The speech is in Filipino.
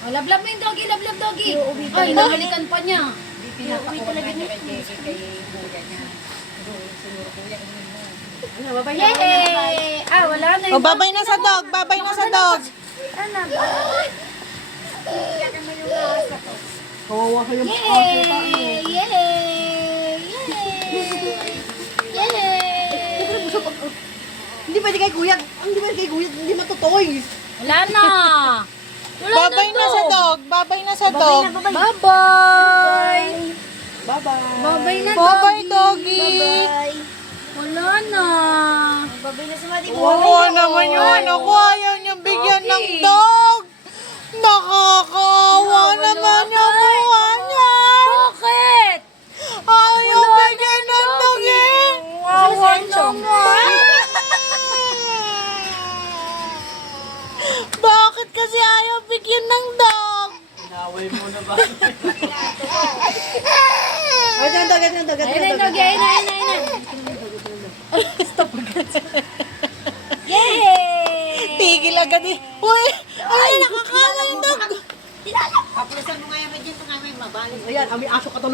Oh, lablab mo yung doggy, lablab doggy. Ay, nahalikan pa niya. Uwi talaga niya. Ano, babay na. Yay! Ah, wala na O, babay na sa dog. Babay na sa dog. Ano ba? Kawawa ko yung Yay! Yay! Yay! Yay! Hindi pwede kay kuya. Hindi pwede kay kuya. Hindi matutoy. Wala na. Wala Babay na sa dog. Babay na sa dog. Babay. Bye-bye. Bye-bye. Babay na, Babay, doggy. doggy. Bye-bye. Wala na. Babay na si Mati. Oo naman yung ano ko. Ayaw niyang bigyan ng dog. Nakakaawa naman yung mukha niya. Bakit? Ayaw bigyan ng dog eh. Wawa naman. Bakit kasi ayaw bigyan ng dog? Ay, yung dagat, yung dagat. Ayun na, doggy. Ayun na, ayun na, ayun na. Yay! Tigil agad eh. Uy! Ay, nakakaawa yung dog. Ayan, may aso ka to.